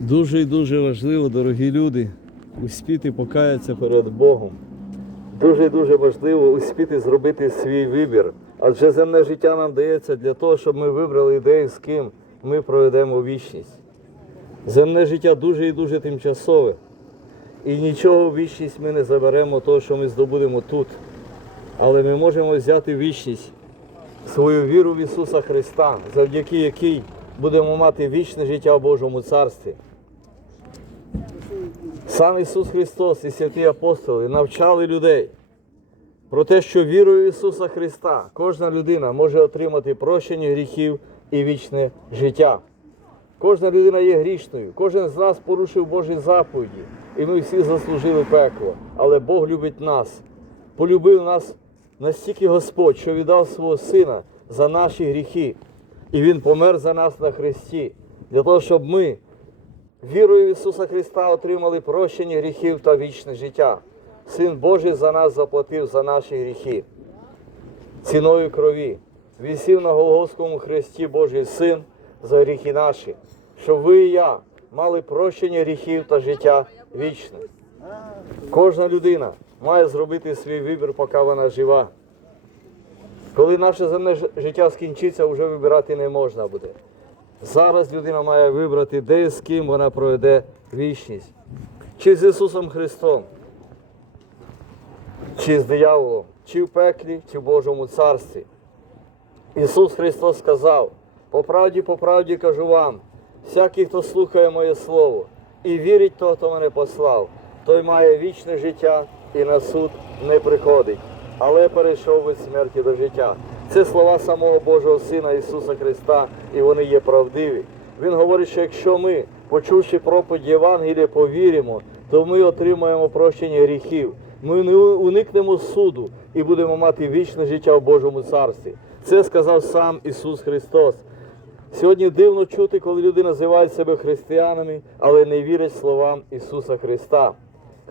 Дуже і дуже важливо, дорогі люди, успіти покаятися перед Богом. Дуже і дуже важливо успіти зробити свій вибір. Адже земне життя нам дається для того, щоб ми вибрали ідею, з ким ми проведемо вічність. Земне життя дуже і дуже тимчасове. І нічого в вічність ми не заберемо того, що ми здобудемо тут. Але ми можемо взяти вічність, свою віру в Ісуса Христа, завдяки якій будемо мати вічне життя в Божому Царстві. Сам Ісус Христос і святі апостоли навчали людей про те, що вірою в Ісуса Христа кожна людина може отримати прощення гріхів і вічне життя. Кожна людина є грішною, кожен з нас порушив Божі заповіді, і ми всі заслужили пекло. Але Бог любить нас, полюбив нас настільки Господь, що віддав свого Сина за наші гріхи. І Він помер за нас на Христі, для того, щоб ми, вірою в Ісуса Христа, отримали прощення гріхів та вічне життя. Син Божий за нас заплатив за наші гріхи. Ціною крові. Вісів на Голгофському хресті Божий Син за гріхи наші, щоб ви і я мали прощення гріхів та життя вічне. Кожна людина має зробити свій вибір, поки вона жива. Коли наше земне життя скінчиться, вже вибирати не можна буде. Зараз людина має вибрати, де з ким вона проведе вічність. Чи з Ісусом Христом, чи з дияволом, чи в пеклі, чи в Божому царстві. Ісус Христос сказав: по правді, по правді кажу вам, всякий, хто слухає моє Слово і вірить того, хто мене послав, той має вічне життя і на суд не приходить, але перейшов від смерті до життя. Це слова самого Божого Сина Ісуса Христа, і вони є правдиві. Він говорить, що якщо ми, почувши проповідь Євангелія, повіримо, то ми отримаємо прощення гріхів. Ми не уникнемо суду і будемо мати вічне життя в Божому царстві. Це сказав сам Ісус Христос. Сьогодні дивно чути, коли люди називають себе християнами, але не вірять словам Ісуса Христа.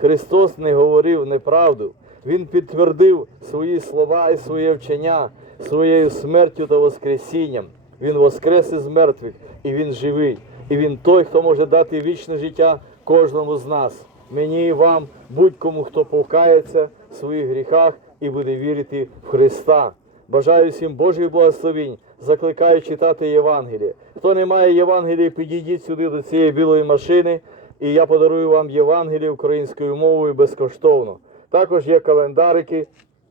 Христос не говорив неправду. Він підтвердив свої слова і своє вчення своєю смертю та воскресінням. Він воскрес із мертвих, і Він живий. І Він той, хто може дати вічне життя кожному з нас. Мені і вам, будь-кому, хто покається в своїх гріхах і буде вірити в Христа. Бажаю всім Божих благословінь, закликаю читати Євангеліє. Хто не має Євангелія, підійдіть сюди до цієї білої машини, і я подарую вам Євангеліє українською мовою безкоштовно. Також є календарики.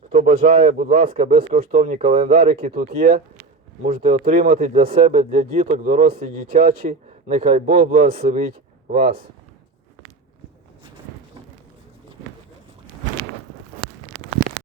Хто бажає, будь ласка, безкоштовні календарики тут є. Можете отримати для себе, для діток, дорослі, дитячі. Нехай Бог благословить вас.